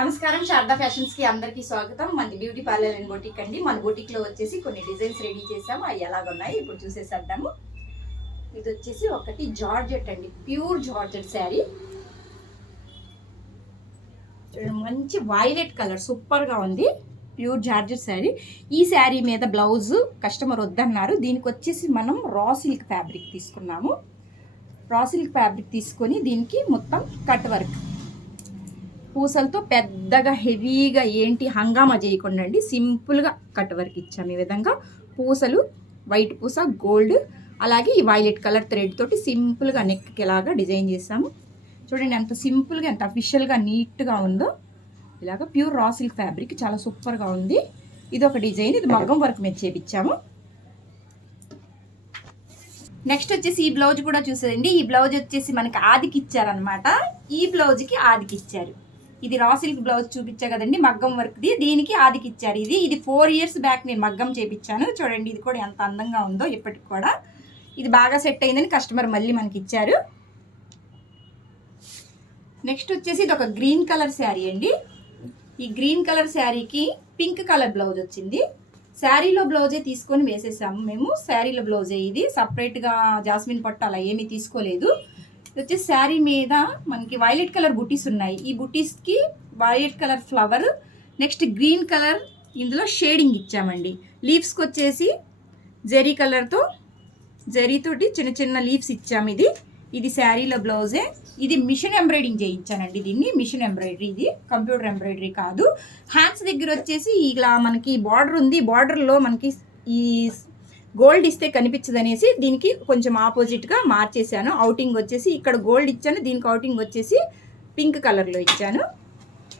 నమస్కారం, శారదా ఫ్యాషన్స్ కి అందరికీ స్వాగతం. మనది బ్యూటీ పార్లర్ అండ్ బొటిక్ అండి. మన బొటిక్ లో వచ్చేసి కొన్ని డిజైన్స్ రెడీ చేసాము. అవి ఎలాగున్నాయి ఇప్పుడు చూసేసేద్దాము. ఇది వచ్చేసి ఒకటి జార్జెట్ అండి, ప్యూర్ జార్జెట్ శారీ. మంచి వైలెట్ కలర్ సూపర్ గా ఉంది, ప్యూర్ జార్జెట్ శారీ. ఈ శారీ మీద బ్లౌజ్ కస్టమర్ వద్దన్నారు. దీనికి వచ్చేసి మనం రా సిల్క్ ఫ్యాబ్రిక్ తీసుకున్నాము. రా సిల్క్ ఫ్యాబ్రిక్ తీసుకొని దీనికి మొత్తం కట్ వర్క్ పూసలతో పెద్దగా హెవీగా ఏంటి హంగామా చేయకుండా అండి, సింపుల్గా కట్ వర్క్ ఇచ్చాము. ఈ విధంగా పూసలు వైట్ పూస, గోల్డ్, అలాగే ఈ వైలెట్ కలర్ థ్రెడ్ తోటి సింపుల్గా నెక్కి ఇలాగా డిజైన్ చేసాము. చూడండి ఎంత సింపుల్గా, ఎంత అఫిషియల్గా నీట్గా ఉందో. ఇలాగ ప్యూర్ రా సిల్క్ ఫ్యాబ్రిక్ చాలా సూపర్గా ఉంది. ఇది ఒక డిజైన్, ఇది మగ్గం వర్క్ మీద చేపించాము. నెక్స్ట్ వచ్చేసి ఈ బ్లౌజ్ కూడా చూసేదండి. ఈ బ్లౌజ్ వచ్చేసి మనకి ఆదికి ఇచ్చారనమాట. ఈ బ్లౌజ్కి ఆదికి ఇచ్చారు. ఇది రా సిల్క్ బ్లౌజ్ చూపించా కదండి, మగ్గం వర్క్ది. దీనికి ఆదికి ఇచ్చారు. ఇది 4 years బ్యాక్ నేను మగ్గం చేపించాను. చూడండి ఇది కూడా ఎంత అందంగా ఉందో. ఇప్పటికి కూడా ఇది బాగా సెట్ అయిందని కస్టమర్ మళ్ళీ మనకి ఇచ్చారు. నెక్స్ట్ వచ్చేసి ఇది ఒక గ్రీన్ కలర్ శారీ అండి. ఈ గ్రీన్ కలర్ శారీకి పింక్ కలర్ బ్లౌజ్ వచ్చింది. శారీలో బ్లౌజే తీసుకొని వేసేసాము మేము. శారీలో బ్లౌజే ఇది, సపరేట్గా జాస్మిన్ పట్టు అలా ఏమీ తీసుకోలేదు. ఇది వచ్చేసి శారీ మీద మనకి వైలెట్ కలర్ బుటీస్ ఉన్నాయి. ఈ బుటీస్కి violet colour flower, next green colour ఇందులో షేడింగ్ ఇచ్చామండి. లీవ్స్కి వచ్చేసి జెరీ కలర్తో, జెరీతోటి చిన్న చిన్న లీవ్స్ ఇచ్చాము. ఇది శారీలో బ్లౌజే. ఇది మిషన్ ఎంబ్రాయిడింగ్ చేయించానండి. దీన్ని మిషన్ ఎంబ్రాయిడరీ, ఇది కంప్యూటర్ ఎంబ్రాయిడరీ కాదు. హ్యాండ్స్ దగ్గర వచ్చేసి ఇలా మనకి బార్డర్ ఉంది. బార్డర్లో మనకి ఈ గోల్డ్ ఇస్తే కనిపించదు అనేసి దీనికి కొంచెం ఆపోజిట్గా మార్చేసాను. అవుటింగ్ వచ్చేసి ఇక్కడ గోల్డ్ ఇచ్చాను, దీనికి అవుటింగ్ వచ్చేసి పింక్ కలర్లో ఇచ్చాను.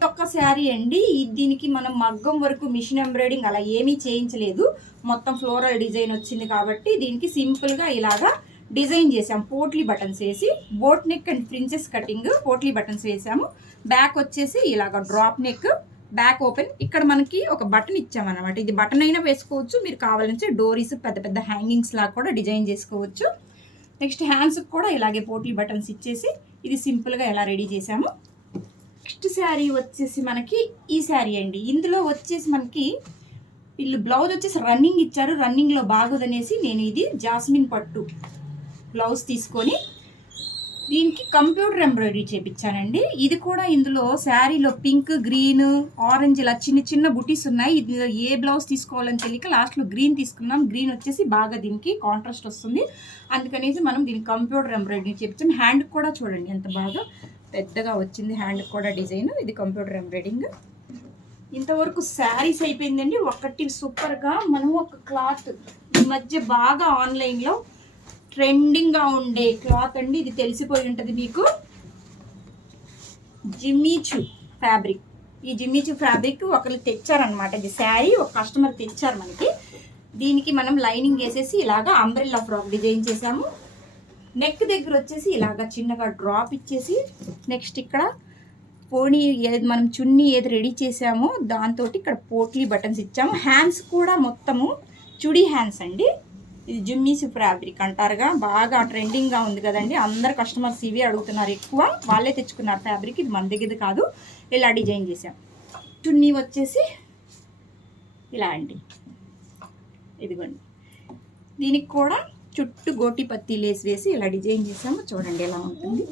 ఒక్క శారీ అండి. దీనికి మనం మగ్గం వరకు మిషన్ ఎంబ్రాయిడింగ్ అలా ఏమీ చేయించలేదు. మొత్తం ఫ్లోరల్ డిజైన్ వచ్చింది కాబట్టి దీనికి సింపుల్గా ఇలాగా డిజైన్ చేసాము. పోట్లీ బటన్స్ వేసి, boat neck and princess cutting potli buttons వేసాము. బ్యాక్ వచ్చేసి ఇలాగ డ్రాప్ నెక్, బ్యాక్ ఓపెన్. ఇక్కడ మనకి ఒక బటన్ ఇచ్చామన్నమాట. ఇది బటన్ అయినా వేసుకోవచ్చు, మీరు కావాలంటే డోరీస్ పెద్ద పెద్ద హ్యాంగింగ్స్ లాగా కూడా డిజైన్ చేసుకోవచ్చు. నెక్స్ట్ హ్యాండ్స్కి కూడా ఇలాగే పోట్లీ బటన్స్ ఇచ్చేసి ఇది సింపుల్గా ఎలా రెడీ చేసాము. నెక్స్ట్ శారీ వచ్చేసి మనకి ఈ శారీ అండి. ఇందులో వచ్చేసి మనకి వీళ్ళు బ్లౌజ్ వచ్చేసి రన్నింగ్ ఇచ్చారు. రన్నింగ్లో బాగోదనేసి నేను ఇది జాస్మిన్ పట్టు బ్లౌజ్ తీసుకొని దీనికి కంప్యూటర్ ఎంబ్రాయిడరీ చేపించానండి. ఇది కూడా ఇందులో శారీలో పింక్, గ్రీన్, ఆరెంజ్ ఇలా చిన్న చిన్న బుటీస్ ఉన్నాయి. ఇది ఏ బ్లౌజ్ తీసుకోవాలని తెలియక లాస్ట్లో గ్రీన్ తీసుకున్నాం. గ్రీన్ వచ్చేసి బాగా దీనికి కాంట్రాస్ట్ వస్తుంది, అందుకనేసి మనం దీనికి కంప్యూటర్ ఎంబ్రాయిడరీ చేపించాం. హ్యాండ్ కూడా చూడండి ఎంత బాగా పెద్దగా వచ్చింది, హ్యాండ్ కూడా డిజైన్. ఇది కంప్యూటర్ ఎంబ్రాయిడింగ్. ఇంతవరకు శారీస్ అయిపోయిందండి. ఒకటి సూపర్గా మనం ఒక క్లాత్ ఈ మధ్య బాగా ఆన్లైన్లో ట్రెండింగ్గా ఉండే క్లాత్ అండి. ఇది తెలిసిపోయి ఉంటుంది మీకు, జిమ్మీచూ ఫ్యాబ్రిక్. ఈ జిమ్మీచూ ఫ్యాబ్రిక్ ఒకరు తెచ్చారనమాట. ఇది శారీ ఒక కస్టమర్ తెచ్చారు మనకి. దీనికి మనం లైనింగ్ వేసేసి ఇలాగా అంబ్రెల్లా ఫ్రాక్ డిజైన్ చేసాము. నెక్ దగ్గర వచ్చేసి ఇలాగా చిన్నగా డ్రాప్ ఇచ్చేసి, నెక్స్ట్ ఇక్కడ పోనీ ఏది మనం చున్నీ ఏది రెడీ చేసామో దాంతో ఇక్కడ పోట్లీ బటన్స్ ఇచ్చాము. హ్యాండ్స్ కూడా మొత్తము చుడీ హ్యాండ్స్ అండి. ఇది జిమ్మీస్ ఫ్యాబ్రిక్ అంటారుగా, బాగా ట్రెండింగ్గా ఉంది కదండి. అందరు కస్టమర్స్ ఇవి అడుగుతున్నారు, ఎక్కువ వాళ్ళే తెచ్చుకున్నారు ఫ్యాబ్రిక్. ఇది మన దగ్గరది కాదు. ఇలా డిజైన్ చేసాం. చున్నీ వచ్చేసి ఇలా అండి, ఇదిగోండి. దీనికి కూడా చుట్టూ గోటి పత్తి లేస్ వేసి ఇలా డిజైన్ చేసాము. చూడండి ఎలా ఉంటుంది.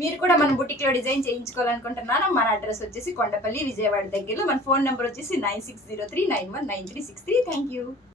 మీరు కూడా మన బుటిక్లో డిజైన్ చేయించుకోవాలనుకుంటున్నారా? మన అడ్రస్ వచ్చేసి కొండపల్లి, విజయవాడ దగ్గరలో. మన ఫోన్ నెంబర్ వచ్చేసి 9603919363. Thank you.